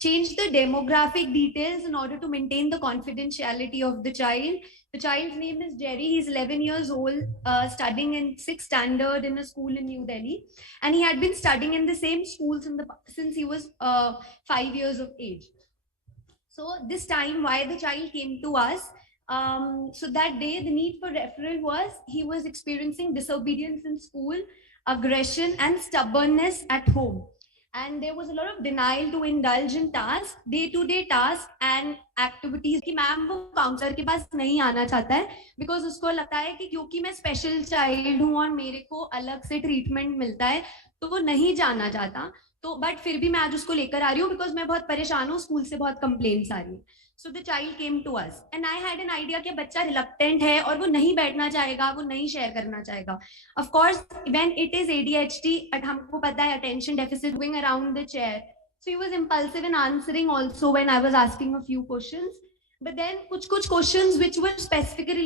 change the demographic details in order to maintain the confidentiality of the child. The child's name is Jerry. He's 11 years old, studying in 6th standard in a school in New Delhi. And he had been studying in the same school since he was 5 years of age. So this time, why the child came to us, so that day, the need for referral was he was experiencing disobedience in school, aggression and stubbornness at home. And there was a lot of denial to indulge in tasks, day-to-day tasks and activities. कि ma'am वो counsellor के पास नहीं आना चाहता है because उसको लगता है कि क्योंकि मैं स्पेशल चाइल्ड हूँ और मेरे को अलग से ट्रीटमेंट मिलता है तो वो नहीं जाना चाहता. तो बट फिर भी मैं आज उसको लेकर आ रही हूँ बिकॉज मैं बहुत परेशान हूँ, स्कूल से बहुत कंप्लेंट्स आ रही है. So the child came to us and I had an idea कि बच्चा रिलक्टेंट है और वो नहीं बैठना चाहेगा, वो नहीं शेयर करना चाहेगा. Of course when it is ADHD, हमको पता है attention deficit going around the chair. So he was impulsive in answering also when I was asking a few questions. But then कुछ questions which were specifically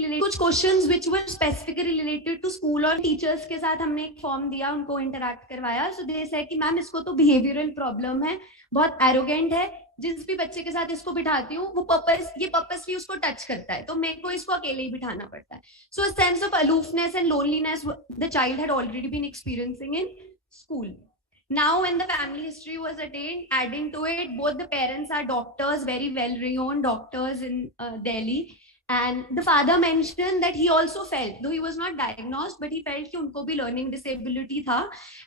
related to school और teachers के साथ हमने एक form दिया, उनको interact करवाया. So they said कि मैम इसको तो behavioral problem है, बहुत arrogant है, जिस भी बच्चे के साथ इसको बिठाती हूँ वो purposely उसको टच करता है, तो मेरे को इसको अकेले ही बिठाना पड़ता है. So a sense of aloofness and loneliness the child had already been experiencing in school. Now when the family history was attained, adding to it, both the parents are doctors, very well-renowned doctors in Delhi. And the father mentioned that he also felt, though he was not diagnosed, but he felt कि उनको भी learning disability था,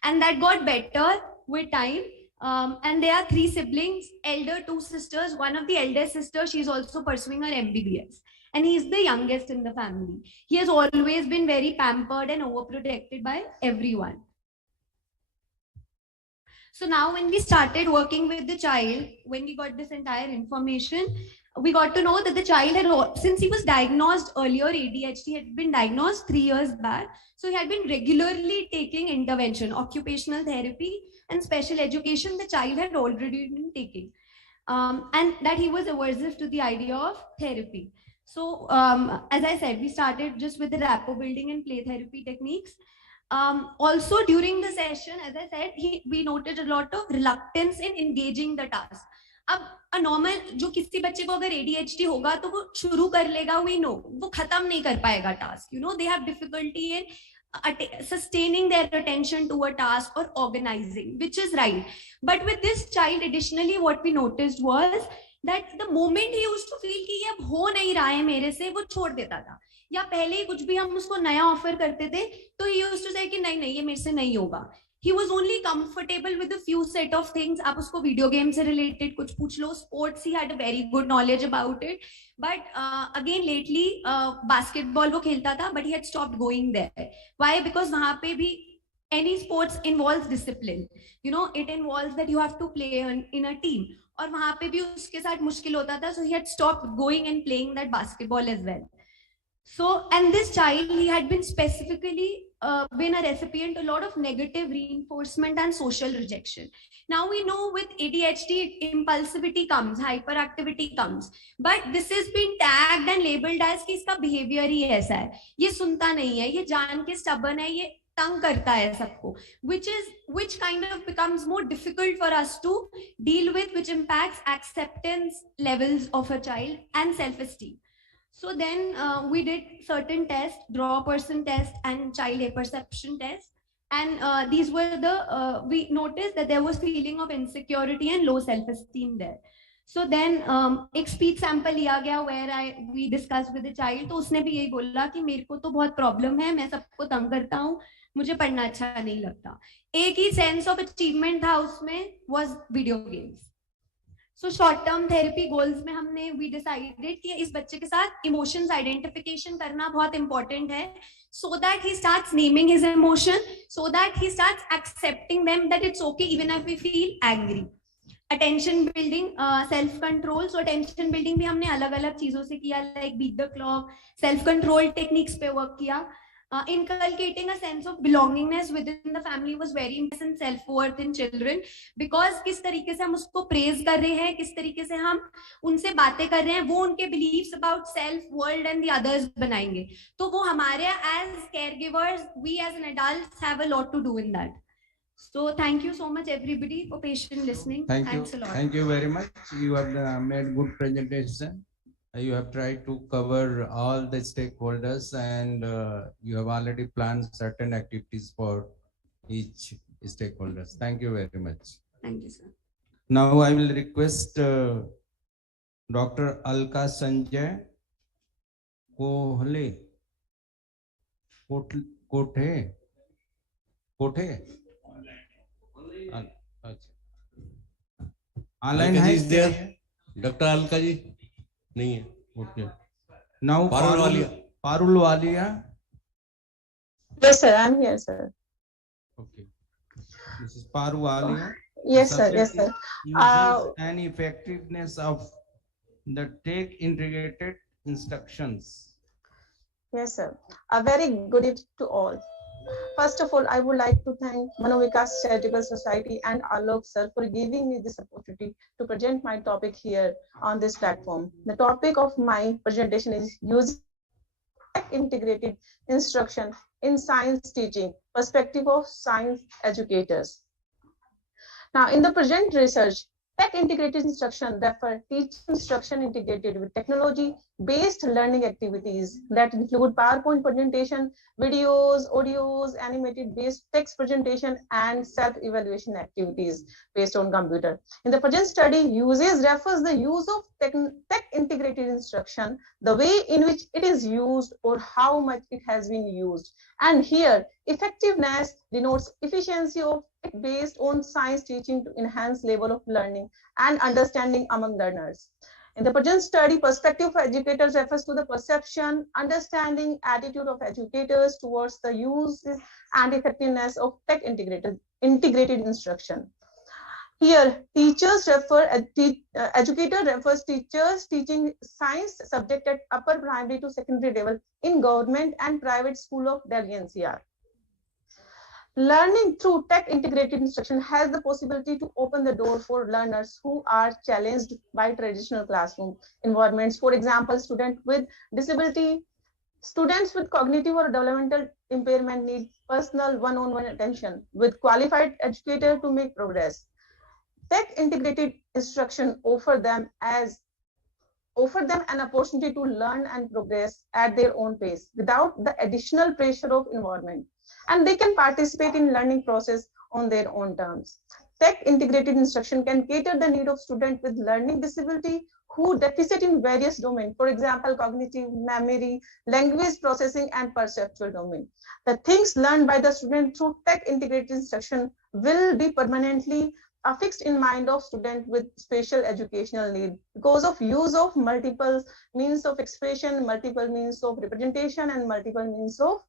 and that got better with time. And there are 3 siblings, elder 2 sisters. One of the eldest sisters, she's also pursuing her MBBS. And he's the youngest in the family. He has always been very pampered and overprotected by everyone. So now when we started working with the child, when we got this entire information, we got to know that the child had, since he was diagnosed earlier, ADHD had been diagnosed 3 years back. So he had been regularly taking intervention, occupational therapy and special education the child had already been taking. And that he was aversive to the idea of therapy. So as I said, we started just with the rapport building and play therapy techniques. Also during the session, as I said, we noted a lot of reluctance in engaging the task. अब a normal जो किसी बच्चे को अगर ADHD होगा तो वो शुरू कर लेगा, we know, वो खत्म नहीं कर पाएगा task. You know, they have difficulty in sustaining their attention to a task or organizing, which is right. But with this child, additionally, what we noticed was that the moment he used to feel कि ये अब हो नहीं रहा है मेरे से, वो छोड़ देता था. या पहले ही कुछ भी हम उसको नया ऑफर करते थे तो he used to say कि नहीं नहीं ये मेरे से नहीं होगा. He was only comfortable with a few set of things. आप उसको वीडियो गेम से रिलेटेड कुछ पूछ लो, sports he had a very good knowledge about it. But again lately basketball वो खेलता था, but he had stopped going there. Why? Because वहाँ पे भी any sports involves discipline. You know, it involves that you have to play in a team. और वहाँ पे भी उसके साथ मुश्किल होता था, so he had stopped going and playing that basketball as well. So, and this child, he had been specifically been a recipient to a lot of negative reinforcement and social rejection. Now we know with ADHD, impulsivity comes, hyperactivity comes, but this has been tagged and labeled as कि इसका behavior ही ऐसा है, ये सुनता नहीं है, ये जान के stubborn है, ये तंग करता है सबको, which kind of becomes more difficult for us to deal with, which impacts acceptance levels of a child and self-esteem. So then we did certain tests, draw person test and child apperception test. And these were the, we noticed that there was feeling of insecurity and low self-esteem there. So then एक speech sample लिया गया where we discussed with the child. तो उसने भी यही बोला कि मेरे को तो बहुत problem है, मैं सबको तंग करता हूँ, मुझे पढ़ना अच्छा नहीं लगता. एक ही sense of achievement था उसमें, was video games. So short term therapy goals में हमने we decided कि इस बच्चे के साथ emotions identification करना बहुत important है, so that he starts naming his emotion, so that he starts accepting them, that it's okay even if we feel angry. Attention building, self control. So attention building भी हमने अलग अलग चीजों से किया, like beat the clock, self control techniques पे work किया. Inculcating a sense of belongingness within the family was very important. Self-worth in children, because किस तरीके से हम उसको praise कर रहे हैं, किस तरीके से हम उनसे बातें कर रहे हैं, वो उनके beliefs about self, world and the others बनाएंगे. तो वो हमारे as caregivers, we as an adults have a lot to do in that. So thank you so much, everybody, for patient listening. Thanks a lot. Thank you very much. You have made good presentation. You have tried to cover all the stakeholders, and you have already planned certain activities for each stakeholders. Thank you very much. Thank you, sir. Now I will request Dr. Alka Sanjay Kohle. Kothe. Online है there doctor Alka ji नहीं है okay now Parul Walia Yes sir, I'm here sir. Okay, this is Paru Walia. Yes sir, yes sir. And effectiveness of the take integrated instructions. Yes sir, a very good evening to all. First of all, I would like to thank Manovikas Charitable Society and Alok sir for giving me this opportunity to present my topic here on this platform. The topic of my presentation is using integrated instruction in science teaching, perspective of science educators. Now, in the present research, tech integrated instruction refer teaching instruction integrated with technology-based learning activities that include PowerPoint presentation, videos, audios, animated based text presentation, and self-evaluation activities based on computer. In the present study, uses refers the use of tech integrated instruction, the way in which it is used or how much it has been used. And here, effectiveness denotes efficiency of based on science teaching to enhance level of learning and understanding among learners. In the present study, perspective for educators refers to the perception, understanding, attitude of educators towards the use and effectiveness of tech integrated instruction. Here, teachers refer, educator refers teachers teaching science subject at upper primary to secondary level in government and private school of Delhi NCR. Learning through tech integrated instruction has the possibility to open the door for learners who are challenged by traditional classroom environments. For example, students with disability, students with cognitive or developmental impairment need personal one-on-one attention with qualified educator to make progress. Tech integrated instruction offer them an opportunity to learn and progress at their own pace without the additional pressure of environment, and they can participate in learning process on their own terms. Tech integrated instruction can cater the need of students with learning disability who deficit in various domains, for example, cognitive, memory, language processing, and perceptual domain. The things learned by the student through tech integrated instruction will be permanently fixed in mind of student with special educational need because of use of multiple means of expression, multiple means of representation, and multiple means of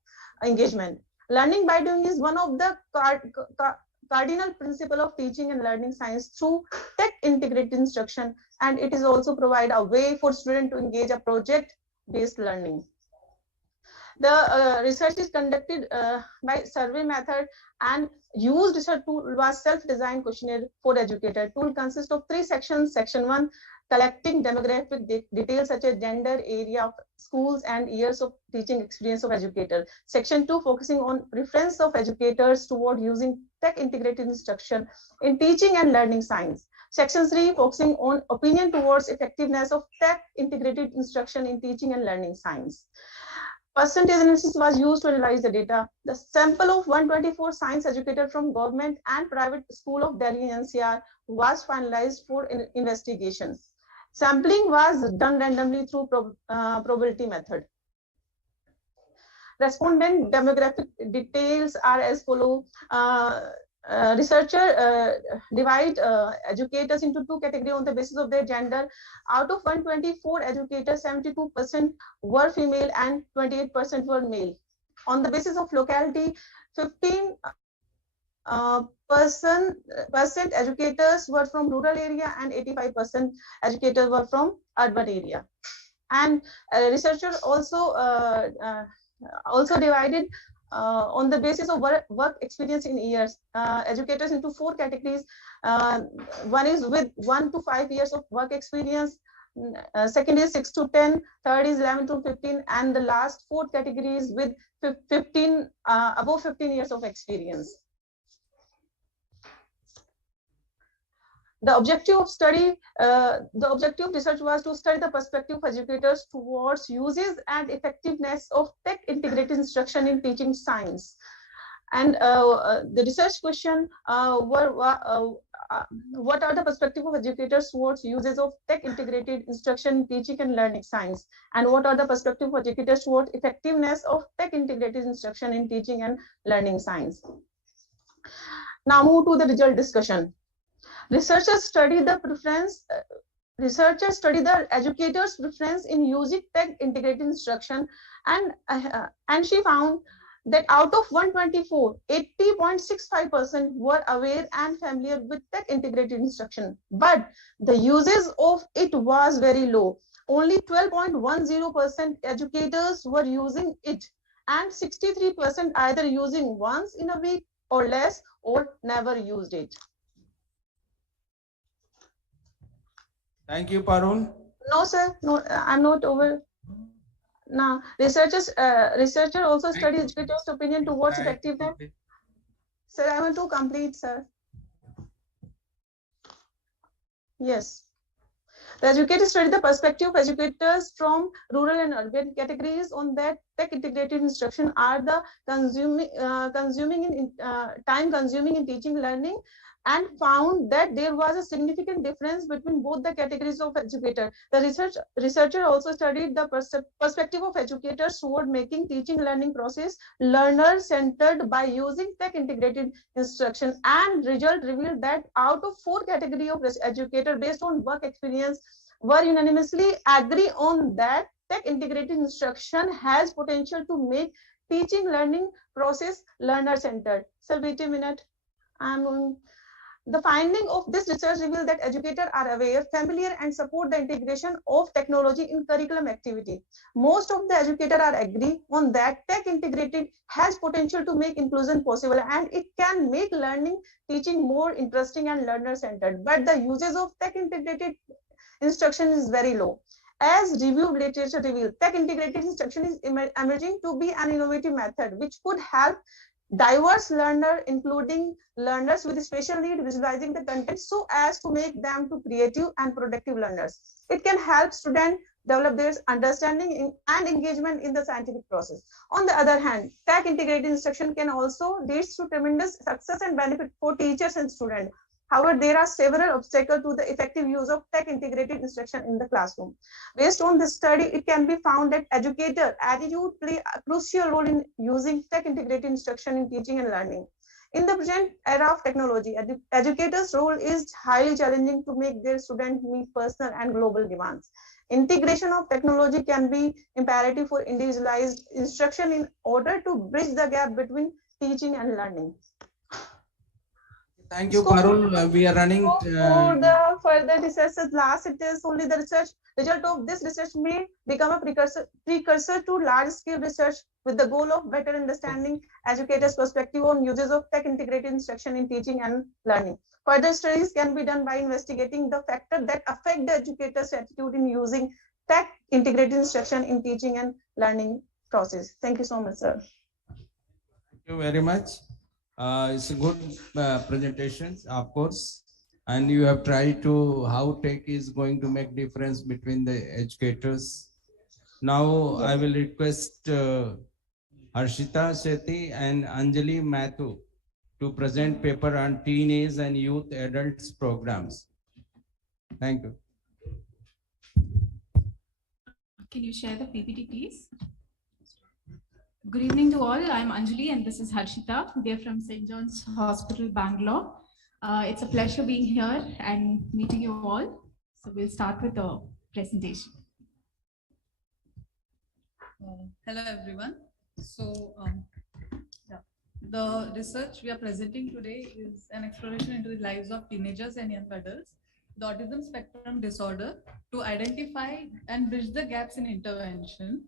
engagement. Learning by doing is one of the cardinal principle of teaching and learning science through tech integrated instruction, and it is also provide a way for students to engage a project based learning. The research is conducted by survey method, and used research tool was self-designed questionnaire for educator. Tool consists of 3 sections. Section 1, collecting demographic details such as gender, area of schools, and years of teaching experience of educator. Section 2, focusing on reference of educators toward using tech integrated instruction in teaching and learning science. Section 3, focusing on opinion towards effectiveness of tech integrated instruction in teaching and learning science. Percentage analysis was used to analyze the data. The sample of 124 science educators from government and private school of Delhi NCR was finalized for investigation. Sampling was done randomly through probability method. Respondent demographic details are as follow. Researcher divide educators into 2 categories on the basis of their gender. Out of 124 educators, 72% were female and 28% were male. On the basis of locality, 15% educators were from rural area and 85% educators were from urban area. And researcher also divided on the basis of work experience in years, educators into 4 categories. One is with 1 to 5 years of work experience, second is 6 to 10, third is 11 to 15, and the last 4th category is with above 15 years of experience. The objective of research was to study the perspective of educators towards uses and effectiveness of tech-integrated instruction in teaching science. And the research question were what are the perspective of educators towards uses of tech-integrated instruction in teaching and learning science, and what are the perspective of educators towards effectiveness of tech-integrated instruction in teaching and learning science. Now move to the result discussion. Researchers study the educators' preference in using tech-integrated instruction, and she found that out of 124, 80.65% were aware and familiar with tech-integrated instruction, but the uses of it was very low. Only 12.10% educators were using it, and 63% either using once in a week or less, or never used it. Thank you, Parul. No, sir. No, I'm not over. Now, researcher also study educators' opinion towards effectiveness. Sir, I want to complete, sir. Yes. The educators study the perspective of educators from rural and urban categories on that tech-integrated instruction are the time consuming in teaching learning, and found that there was a significant difference between both the categories of educator. The researcher also studied the perspective of educators toward making teaching learning process learner-centered by using tech-integrated instruction, and result revealed that out of 4 categories of educator based on work experience were unanimously agree on that tech-integrated instruction has potential to make teaching learning process learner-centered. Sir, wait a minute. The finding of this research revealed that educators are aware, familiar, and support the integration of technology in curriculum activity. Most of the educators are agree on that tech integrated has potential to make inclusion possible, and it can make learning teaching more interesting and learner-centered. But the uses of tech integrated instruction is very low. As reviewed literature revealed, tech integrated instruction is emerging to be an innovative method which could help diverse learner, including learners with special need, visualizing the content so as to make them to creative and productive learners. It can help students develop their understanding and engagement in the scientific process. On the other hand, tech integrated instruction can also lead to tremendous success and benefit for teachers and students. However, there are several obstacles to the effective use of tech-integrated instruction in the classroom. Based on this study, it can be found that educator attitude play a crucial role in using tech-integrated instruction in teaching and learning. In the present era of technology, educators' role is highly challenging to make their students meet personal and global demands. Integration of technology can be imperative for individualized instruction in order to bridge the gap between teaching and learning. Thank you, Parul. We are running. For the further research, last it is only the result of this research may become a precursor to large-scale research with the goal of better understanding educators' perspective on uses of tech-integrated instruction in teaching and learning. Further studies can be done by investigating the factors that affect the educator's attitude in using tech-integrated instruction in teaching and learning process. Thank you so much, sir. Thank you very much. It's a good presentation, of course, and you have tried to how tech is going to make difference between the educators. Now I will request Harshita Sethi and Anjali Mathu to present paper on teenage and youth adults programs. Thank you. Can you share the PPT, please? Good evening to all. I'm Anjali and this is Harshita. We are from St. John's Hospital, Bangalore. It's a pleasure being here and meeting you all. So we'll start with the presentation. Hello everyone. So the research we are presenting today is an exploration into the lives of teenagers and young adults, the autism spectrum disorder, to identify and bridge the gaps in intervention.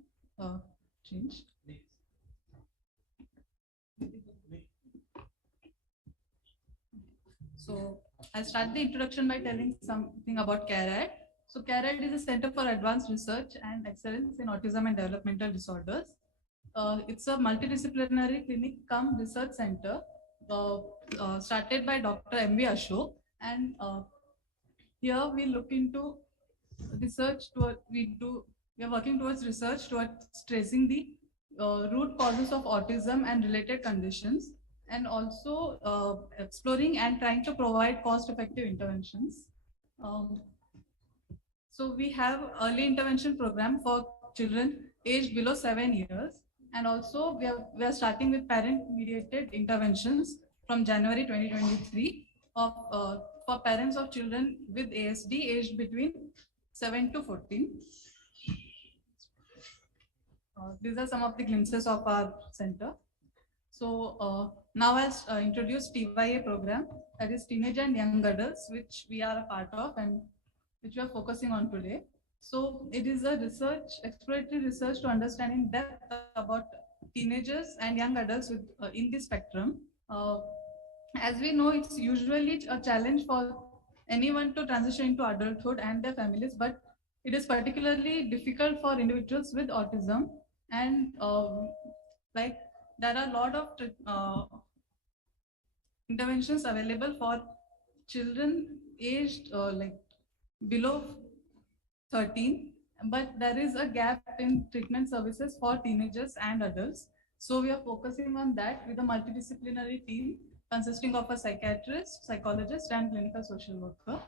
So I'll start the introduction by telling something about CARAD. So CARAD is a Center for Advanced Research and Excellence in Autism and Developmental Disorders. It's a multidisciplinary clinic cum research center started by Dr. M.V. Ashok, and Here we look into research we are working towards research towards tracing the root causes of autism and related conditions, and also exploring and trying to provide cost-effective interventions. So we have early intervention program for children aged below 7 years, and also we are starting with parent-mediated interventions from January 2023 for parents of children with ASD aged between 7 to 14. These are some of the glimpses of our center. So now I'll introduce TYA program, that is teenage and young adults, which we are a part of and which we are focusing on today. So it is a exploratory research to understand in depth about teenagers and young adults with, in the spectrum. As we know, it's usually a challenge for anyone to transition into adulthood and their families, but it is particularly difficult for individuals with autism. And like there are a lot of interventions available for children aged like below 13, but there is a gap in treatment services for teenagers and adults. So we are focusing on that with a multidisciplinary team consisting of a psychiatrist, psychologist, and clinical social worker.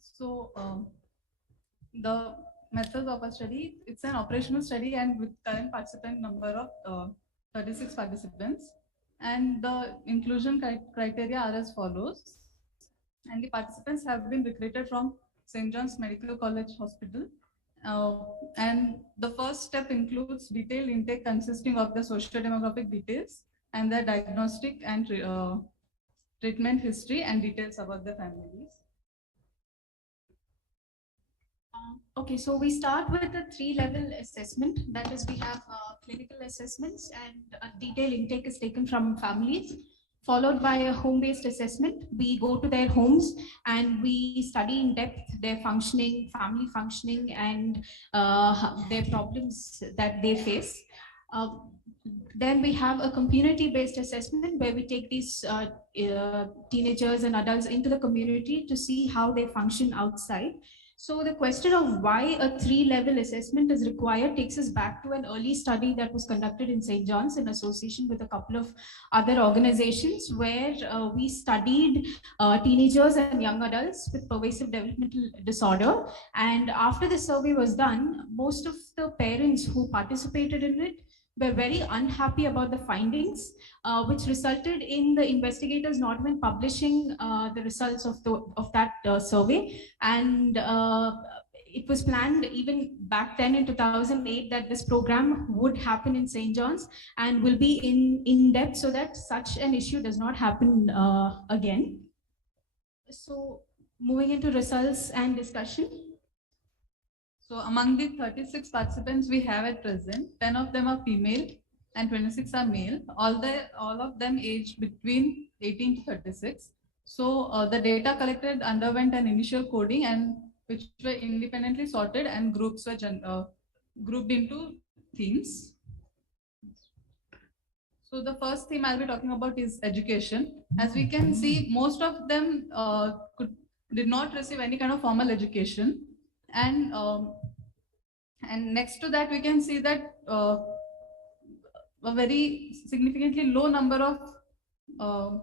So the methods of a study, it's an operational study and with current participant number of 36 participants. And the inclusion criteria are as follows. And the participants have been recruited from St. John's Medical College Hospital. And the first step includes detailed intake consisting of the socio-demographic details and their diagnostic and treatment history and details about the families. Okay, so we start with a 3-level assessment. That is, we have clinical assessments, and a detailed intake is taken from families, followed by a home-based assessment. We go to their homes and we study in depth their functioning, family functioning, and their problems that they face. Then we have a community-based assessment where we take these teenagers and adults into the community to see how they function outside. So the question of why a 3-level assessment is required takes us back to an early study that was conducted in St. John's in association with a couple of other organizations, where we studied teenagers and young adults with pervasive developmental disorder. And after the survey was done, most of the parents who participated in it were very unhappy about the findings, which resulted in the investigators not even publishing the results of that survey. And it was planned even back then in 2008 that this program would happen in St. John's and will be in depth so that such an issue does not happen again. So moving into results and discussion. So among the 36 participants we have at present, 10 of them are female and 26 are male. All of them aged between 18 to 36. So the data collected underwent an initial coding, and which were independently sorted, and groups were grouped into themes. So the first theme I'll be talking about is education. As we can see, most of them did not receive any kind of formal education. And next to that, we can see that a very significantly low number of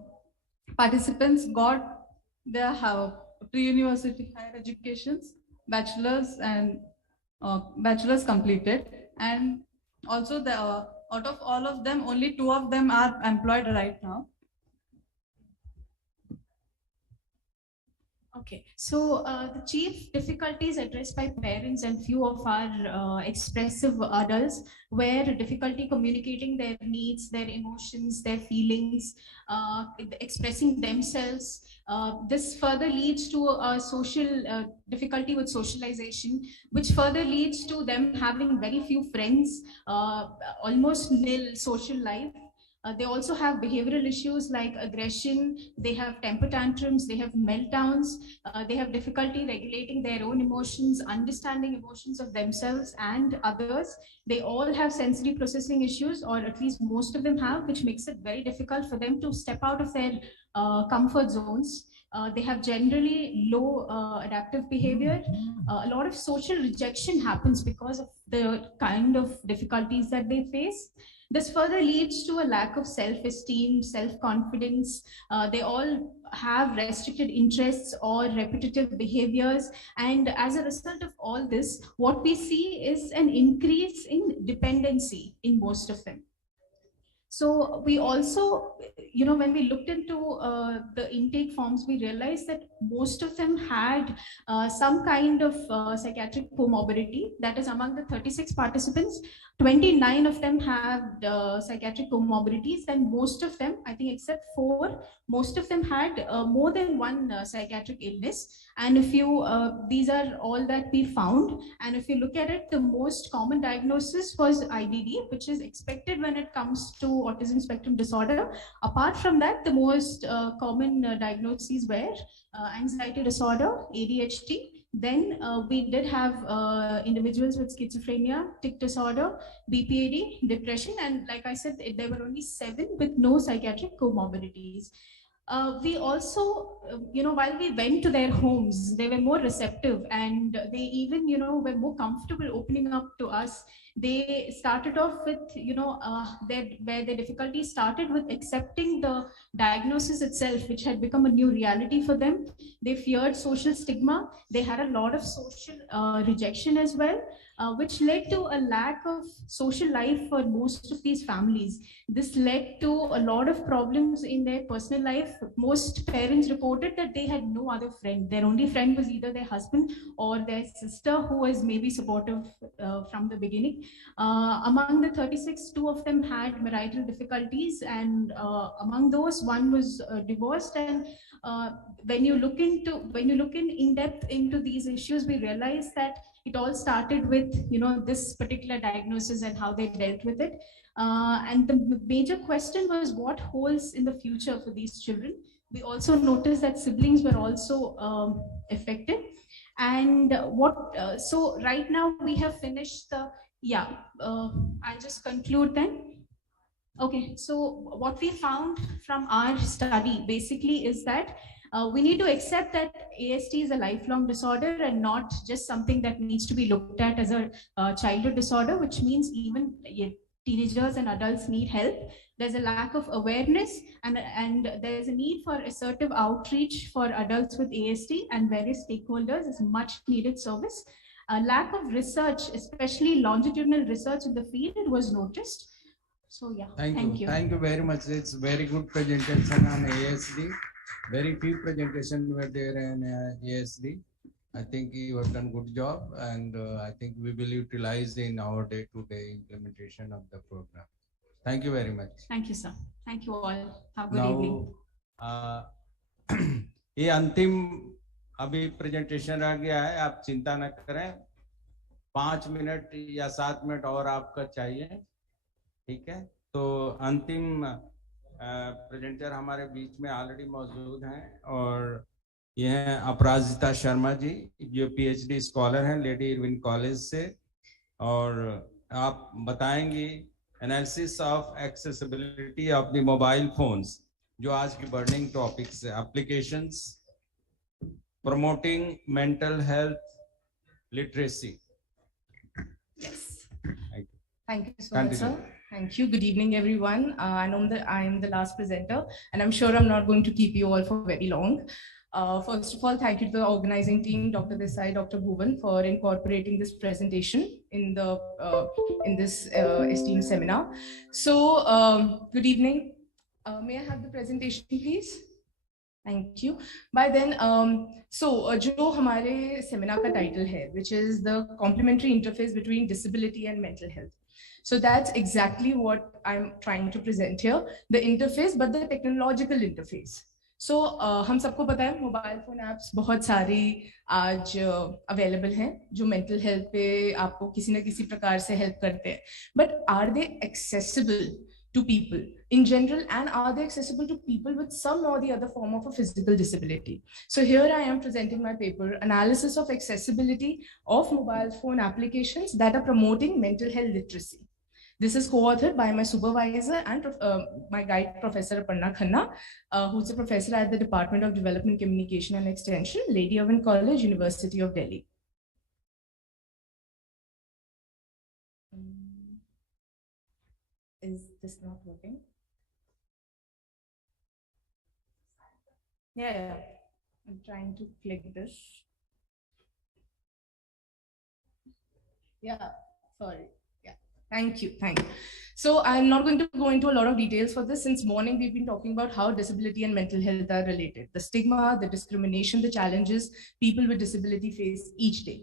participants got their pre-university higher educations, bachelor's and bachelor's completed. And also the out of all of them, only 2 of them are employed right now. Okay, so the chief difficulties addressed by parents and few of our expressive adults were difficulty communicating their needs, their emotions, their feelings, expressing themselves. This further leads to a social difficulty with socialization, which further leads to them having very few friends, almost nil social life. They also have behavioral issues like aggression, they have temper tantrums, they have meltdowns, they have difficulty regulating their own emotions, understanding emotions of themselves and others. They all have sensory processing issues, or at least most of them have, which makes it very difficult for them to step out of their comfort zones. They have generally low adaptive behavior. A lot of social rejection happens because of the kind of difficulties that they face. This further leads to a lack of self-esteem, self-confidence. They all have restricted interests or repetitive behaviors. And as a result of all this, what we see is an increase in dependency in most of them. So we also, when we looked into the intake forms, we realized that most of them had some kind of psychiatric comorbidity. That is, among the 36 participants, 29 of them had psychiatric comorbidities, and most of them, I think except 4, most of them had more than one psychiatric illness. And if you, these are all that we found. And if you look at it, the most common diagnosis was IDD, which is expected when it comes to autism spectrum disorder. Apart from that, the most common diagnoses were anxiety disorder, ADHD. Then we did have individuals with schizophrenia, tic disorder, BPID, depression, and like I said, there were only 7 with no psychiatric comorbidities. We also, while we went to their homes, they were more receptive, and they even, were more comfortable opening up to us. They started off with, where the difficulty started with accepting the diagnosis itself, which had become a new reality for them. They feared social stigma. They had a lot of social rejection as well, which led to a lack of social life for most of these families. This led to a lot of problems in their personal life. Most parents reported that they had no other friend. Their only friend was either their husband or their sister, who was maybe supportive from the beginning. Among the 36, 2 of them had marital difficulties, and among those, 1 was divorced. And when you look in depth into these issues, we realize that it all started with this particular diagnosis and how they dealt with it. And the major question was what holds in the future for these children. We also noticed that siblings were also affected. And so right now we have finished the, I'll just conclude then. Okay, so what we found from our study basically is that we need to accept that ASD is a lifelong disorder and not just something that needs to be looked at as a childhood disorder, which means even teenagers and adults need help. There's a lack of awareness, and there's a need for assertive outreach for adults with ASD and various stakeholders is much needed service. A lack of research, especially longitudinal research in the field, was noticed. So yeah, thank you. Thank you very much. It's very good presentation on ASD. Very few presentations were there in ASD. I think you have done good job, and I think we will utilize in our day-to-day implementation of the program. Thank you very much. Thank you, sir. Thank you all. Have a good evening. ये अंतिम अभी presentation रह गया है, आप चिंता न करें, 5 मिनट या 7 मिनट और आपका चाहिए, ठीक है? तो अंतिम प्रेजेंटर हमारे बीच में ऑलरेडी मौजूद हैं, और ये हैं अपराजिता शर्मा जी, जो PhD स्कॉलर हैं लेडी इरविन कॉलेज से, और आप बताएंगी analysis of accessibility of the mobile phones, जो आज की बर्निंग टॉपिक्स है, applications, promoting mental health literacy. Yes. Thank you so much, sir. Thank you. Good evening, everyone. I know that I am the last presenter, and I'm sure I'm not going to keep you all for very long. First of all, thank you to the organizing team, Dr. Desai, Dr. Bhuvan, for incorporating this presentation in the in this esteemed seminar. So, good evening. May I have the presentation, please? Thank you. By then, जो हमारे seminar का title है, which is the complementary interface between disability and mental health. So that's exactly what I'm trying to present here, the interface, but the technological interface. So हम सबको पता है mobile phone apps बहुत सारी आज available हैं जो मेंटल हेल्थ पे आपको किसी न किसी प्रकार से हेल्प करते हैं, but are they accessible to people in general, and are they accessible to people with some or the other form of a physical disability? So here I am presenting my paper, Analysis of Accessibility of Mobile Phone Applications that are Promoting Mental Health Literacy. This is co-authored by my supervisor and my guide, Professor Aparna Khanna, who's a professor at the Department of Development, Communication and Extension, Lady Irwin College, University of Delhi. Is this not working? Yeah, I'm trying to click this. Yeah, sorry. Yeah, thank you. So I'm not going to go into a lot of details for this. Since morning, we've been talking about how disability and mental health are related. The stigma, the discrimination, the challenges people with disability face each day.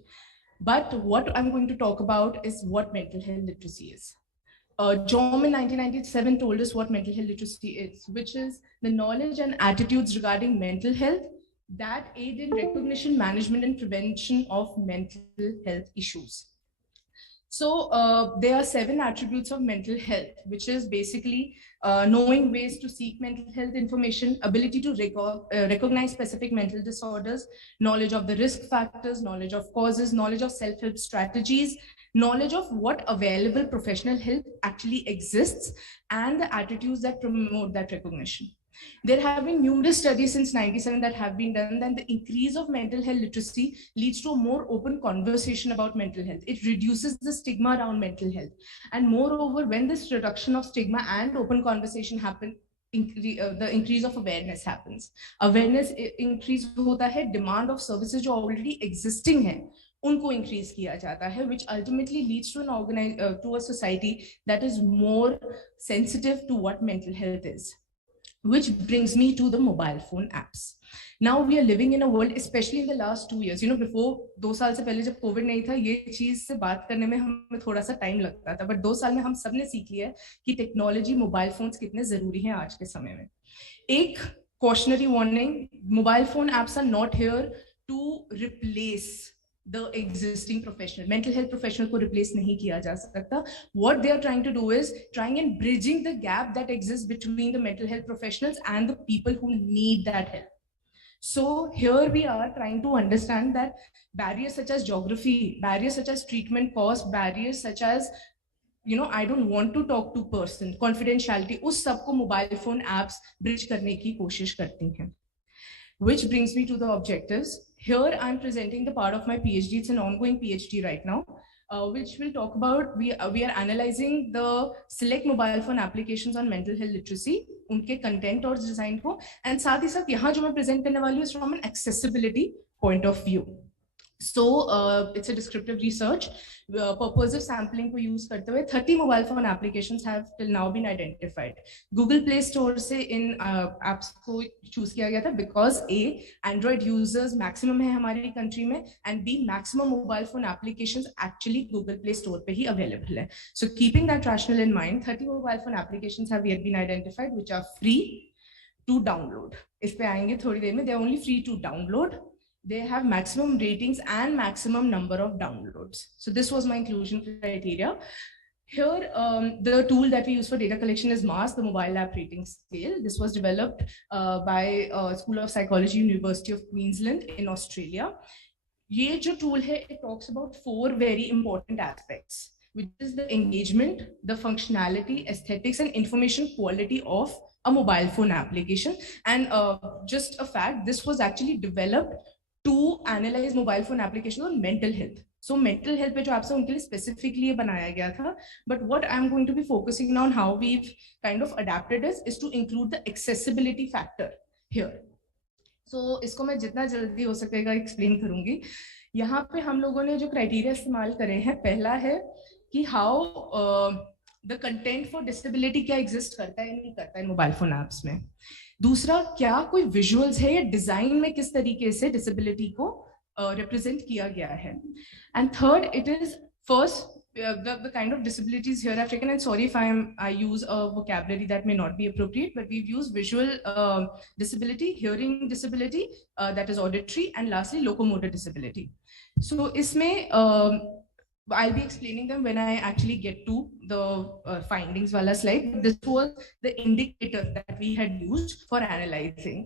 But what I'm going to talk about is what mental health literacy is. Jom in 1997 told us what mental health literacy is, which is the knowledge and attitudes regarding mental health that aid in recognition, management, and prevention of mental health issues. So there are 7 attributes of mental health, which is basically knowing ways to seek mental health information, ability to recognize specific mental disorders, knowledge of the risk factors, knowledge of causes, knowledge of self-help strategies, knowledge of what available professional help actually exists, and the attitudes that promote that recognition. There have been numerous studies since 1997 that have been done that the increase of mental health literacy leads to a more open conversation about mental health. It reduces the stigma around mental health. And moreover, when this reduction of stigma and open conversation happen, the increase of awareness happens. Awareness increase hota hai, demand of services जो already existing hai, उनको increase किया जाता है, which ultimately leads to to a society that is more sensitive to what mental health is. Which brings me to the mobile phone apps. Now we are living in a world, especially in the last 2 years, before 2 साल से पहले जब Covid नहीं था, ये चीज से बात करने में हमें थोड़ा सा टाइम लगता था, बट 2 साल में हम सबने सीख लिया है कि टेक्नोलॉजी, मोबाइल फोन्स कितने जरूरी हैं आज के समय में. एक cautionary warning, mobile phone apps are not here to replace the existing professional. Mental health professional को replace नहीं किया जा सकता. What they are trying to do is trying and bridging the gap that exists between the mental health professionals and the people who need that help. So here we are trying to understand that barriers such as geography, barriers such as treatment cost, barriers such as I don't want to talk to person, confidentiality, उस सबको mobile phone apps bridge करने की कोशिश करती हैं. Which brings me to the objectives. Here I'm presenting the part of my PhD. It's an ongoing PhD right now, which will talk about, we are analyzing the select mobile phone applications on mental health literacy, उनके content और design को, and साथ ही साथ यहाँ जो मैं present करने वाली हूँ is from an accessibility point of view. So it's a descriptive research. Purposive sampling को use करते हुए 30 mobile phone applications have till now been identified. Google Play Store से इन apps को choose किया गया था because A, Android users maximum है हमारी country में, and B, maximum mobile phone applications actually Google Play Store पे ही available है. So keeping that rationale in mind, 30 mobile phone applications have yet been identified which are free to download. इस पे आएंगे थोड़ी देर में. They are only free to download. They have maximum ratings and maximum number of downloads. So this was my inclusion criteria. Here, the tool that we use for data collection is MAS, the mobile app rating scale. This was developed by School of Psychology, University of Queensland in Australia. ये जो tool है, it talks about 4 very important aspects, which is the engagement, the functionality, aesthetics, and information quality of a mobile phone application. And just a fact, this was actually developed to analyze mobile phone application on mental health. So mental health पे जो apps है उनके लिए specifically बनाया गया था. But what I'm going to be focusing on how we've kind of adapted is to include the accessibility factor here. So इसको मैं जितना जल्दी हो सकेगा explain करूँगी. यहाँ पे हम लोगों ने जो criteria इस्तेमाल करे हैं, पहला है कि how the content for disability क्या exist करता है नहीं करता है mobile phone apps में. दूसरा, क्या कोई विजुअल्स है या डिजाइन में किस तरीके से डिसेबिलिटी को रिप्रेजेंट किया गया है. And third, it is first the kind of disabilities here I've taken, and sorry if I use a vocabulary that may not be appropriate, but we've used visual disability, hearing disability, that is auditory, and lastly locomotor disability. So isme I'll be explaining them when I actually get to the findings wala slide. This was the indicator that we had used for analyzing.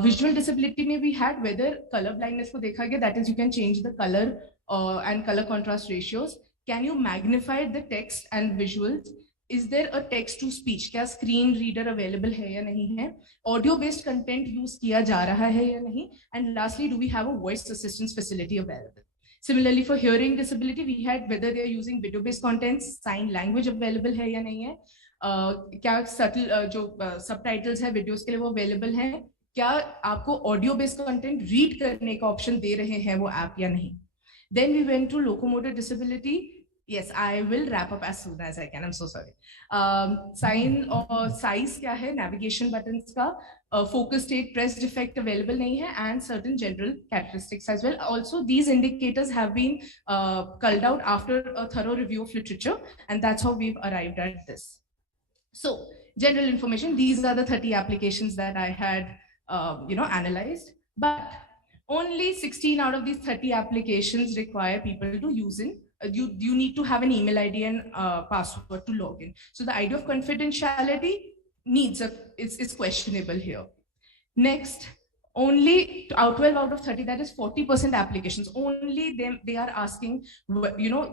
Visual disability mein we had whether color blindness ko dekha gaya, that is you can change the color and color contrast ratios. Can you magnify the text and visuals? Is there a text to speech? क्या screen reader available है या नहीं है? Audio based content use किया जा रहा है या नहीं? And lastly, do we have a voice assistance facility available? Similarly, for hearing disability, we had whether they are using video based contents, sign language available है या नहीं है? क्या subtle जो subtitles है videos के लिए वो available हैं? क्या आपको audio based content read करने का option दे रहे हैं वो app या नहीं? Then we went to locomotor disability. Yes, I will wrap up as soon as I can. I'm so sorry. Sign or size क्या है? Navigation buttons का focus state, pressed effect available नहीं है, and certain general characteristics as well. Also, these indicators have been culled out after a thorough review of literature, and that's how we've arrived at this. So, general information. These are the 30 applications that I had, analyzed, but only 16 out of these 30 applications require people to use in. You need to have an email ID and password to log in. So the idea of confidentiality is questionable here. Next, only 12 out of 30, that is 40% applications. Only they are asking,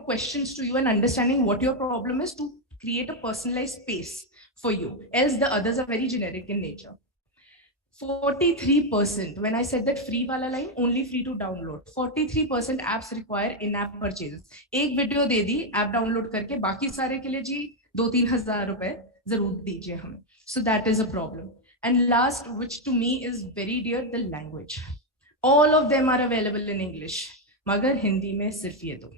questions to you and understanding what your problem is to create a personalized space for you. Else the others are very generic in nature. 43%, when I said that free wala line, only free to download. 43% apps require in-app purchases. एक video दे दी, app download करके, बाकी सारे के लिए जी 2-3 हज़ार रुपए जरूर दीजिए हमें. So that is a problem. And last, which to me is very dear, the language. All of them are available in English. मगर हिंदी में सिर्फ ये दो.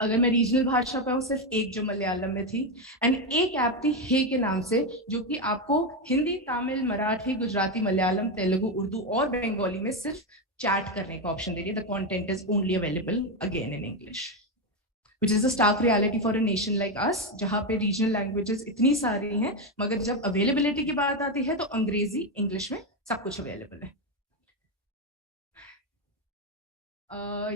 अगर मैं रीजनल भाषा पे हूँ सिर्फ एक जो मलयालम में थी एंड एक ऐप थी हे के नाम से जो कि आपको हिंदी, तमिल, मराठी, गुजराती, मलयालम, तेलुगु, उर्दू और बंगाली में सिर्फ चैट करने का ऑप्शन दे रही है. The content is only available again in English, which is a stark reality for a nation like us, जहां पे रीजनल लैंग्वेजेस इतनी सारी हैं मगर जब अवेलेबिलिटी की बात आती है तो अंग्रेजी, इंग्लिश में सब कुछ अवेलेबल है.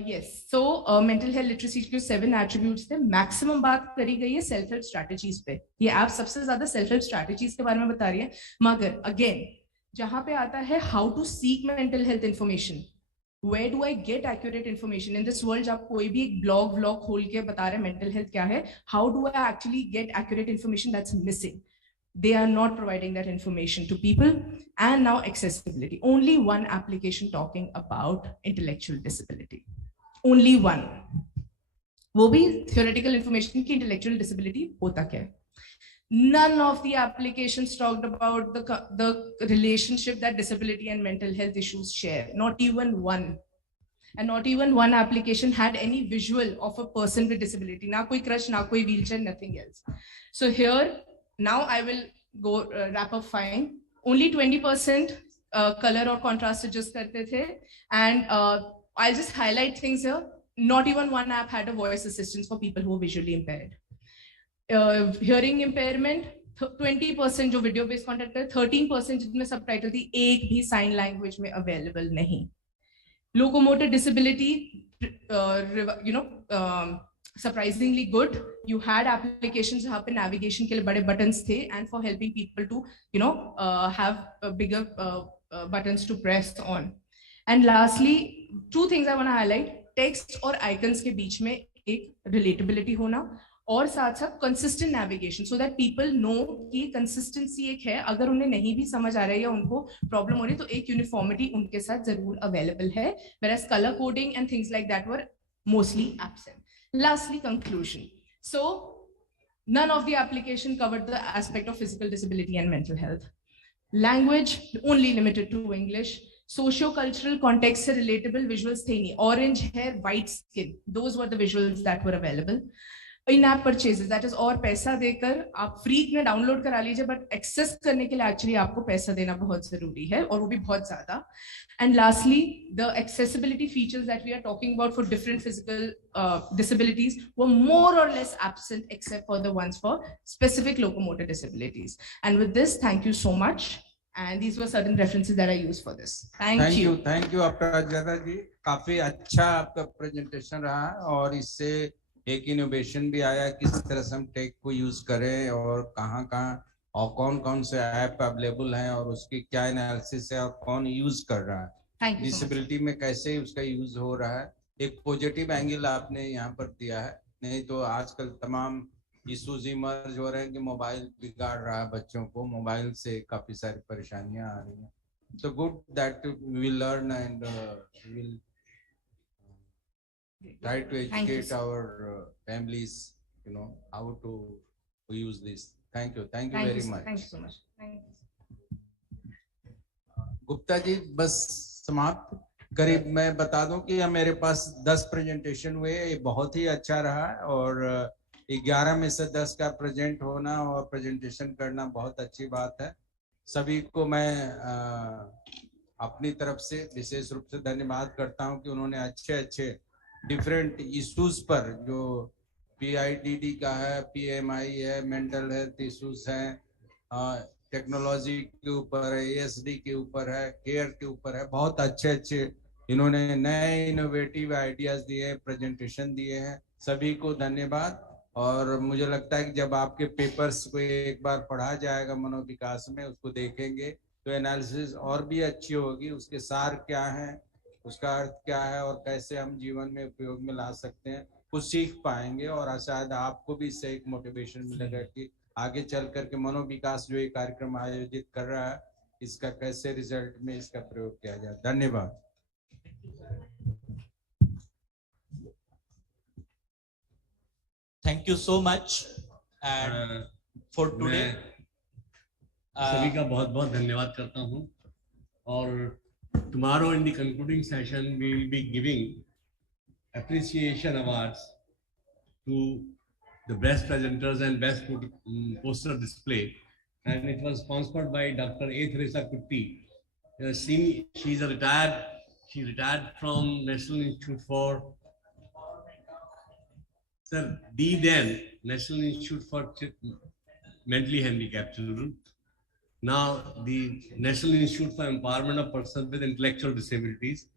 Yes, so mental health literacy के 7 attributes थे. मैक्सिमम बात करी गई है सेल्फ हेल्प स्ट्रैटेजीज पे. ये ऐप सबसे ज्यादा सेल्फ हेल्प स्ट्रैटेजीज के बारे में बता रही है. मगर अगेन जहां पे आता है how to seek mental health information, where do I get accurate information in this world. आप कोई भी एक व्लॉग खोल के बता रहे हैं मेंटल हेल्थ क्या है, how do I actually get accurate information, that's missing. They are not providing that information to people. And now accessibility. Only one application talking about intellectual disability. Only one. वो भी theoretical information की intellectual disability होता क्या है. None of the applications talked about the relationship that disability and mental health issues share. Not even one. And not even one application had any visual of a person with disability. Na koi crush, na koi wheelchair, nothing else. So here, now I will go wrap up fine. Only 20% color or contrast adjust karte the, and I'll just highlight things here. Not even one app had a voice assistance for people who are visually impaired. Hearing impairment, 20% जो video based content है, 13% जिसमें subtitle थी, एक भी sign language में available नहीं. Locomotor disability, surprisingly good. You had applications जहाँ पे navigation के लिए बड़े buttons थे and for helping people to have bigger buttons to press on. And lastly, 2 things I want to highlight. Text और icons के बीच में एक relatability होना और साथ साथ consistent navigation so that people know कि consistency एक है. अगर उन्हें नहीं भी समझ आ रहा है या उनको problem हो रही है तो एक uniformity उनके साथ जरूर available है. Whereas color coding and things like that were mostly absent. Lastly, conclusion. So none of the application covered the aspect of physical disability and mental health. Language only limited to English. Socio-cultural context से relatable visuals थे नहीं. Orange hair, white skin. Those were the visuals that were available. In-app purchases, that is और पैसा देकर आप free में download करा लीजिए, but access करने के लिए actually आपको पैसा देना बहुत जरूरी है और वो भी बहुत ज़्यादा. And lastly, the accessibility features that we are talking about for different physical disabilities were more or less absent except for the ones for specific locomotor disabilities. And with this, thank you so much. And these were certain references that I used for this. Thank you. Thank you, अपराजिता जी. काफी अच्छा आपका presentation रहा और इससे एक innovation भी आया किस तरह से हम टेक को यूज करें और कहाँ और कौन से ऐप अवेलेबल हैं और उसकी क्या एनालिसिस है और कौन यूज कर रहा है, डिसेबिलिटी में कैसे उसका यूज हो रहा है. एक पॉजिटिव एंगल आपने यहाँ पर दिया है नहीं तो आजकल तमाम इश्यूज इमर्ज हो रहे हैं कि मोबाइल बिगाड़ रहा है बच्चों को, मोबाइल से काफी सारी परेशानियां आ रही हैं. So good that we will learn and we will try to educate our families, how to use this. Thank you very much. Thank you so much. Thank you. Gupta ji बस समाप्त. करीब मैं बता दूं कि मेरे पास 10 प्रेजेंटेशन हुए, ये बहुत ही अच्छा रहा और 11 में से 10 का प्रेजेंट होना और प्रेजेंटेशन करना बहुत अच्छी बात है. सभी को मैं अपनी तरफ से विशेष रूप से धन्यवाद करता हूं कि उन्होंने अच्छे डिफरेंट इश्यूज पर, जो PIDD का है, PMI है, मेंटल हेल्थ इश्यूज हैं, टेक्नोलॉजी के ऊपर है, ASD के ऊपर है, केयर के ऊपर है, बहुत अच्छे इन्होंने नए इनोवेटिव आइडियाज दिए, प्रेजेंटेशन दिए हैं. सभी को धन्यवाद. और मुझे लगता है कि जब आपके पेपर्स को एक बार पढ़ा जाएगा मनोविकास में, उसको देखेंगे तो एनालिसिस और भी अच्छी होगी. उसके सार क्या है, उसका अर्थ क्या है और कैसे हम जीवन में उपयोग में ला सकते हैं, कुछ सीख पाएंगे. और शायद आपको भी इससे एक मोटिवेशन मिलेगा कि आगे चल करके मनोविकास जो ये कार्यक्रम आयोजित कर रहा है, इसका कैसे रिजल्ट में इसका प्रयोग किया जाए. धन्यवाद. Thank you so much and for today. सभी का बहुत बहुत धन्यवाद करता हूँ. और tomorrow in the concluding session we will be giving appreciation awards to the best presenters and best poster display, and it was sponsored by Dr. A. Theresa Kutti. She retired from National Institute for National Institute for Mentally Handicapped Children. Now the National Institute for Empowerment of Persons with Intellectual Disabilities.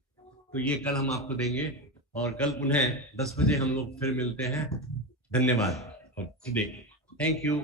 तो ये कल हम आपको देंगे और कल पुनः 10 बजे हम लोग फिर मिलते हैं. धन्यवाद for today. Thank you.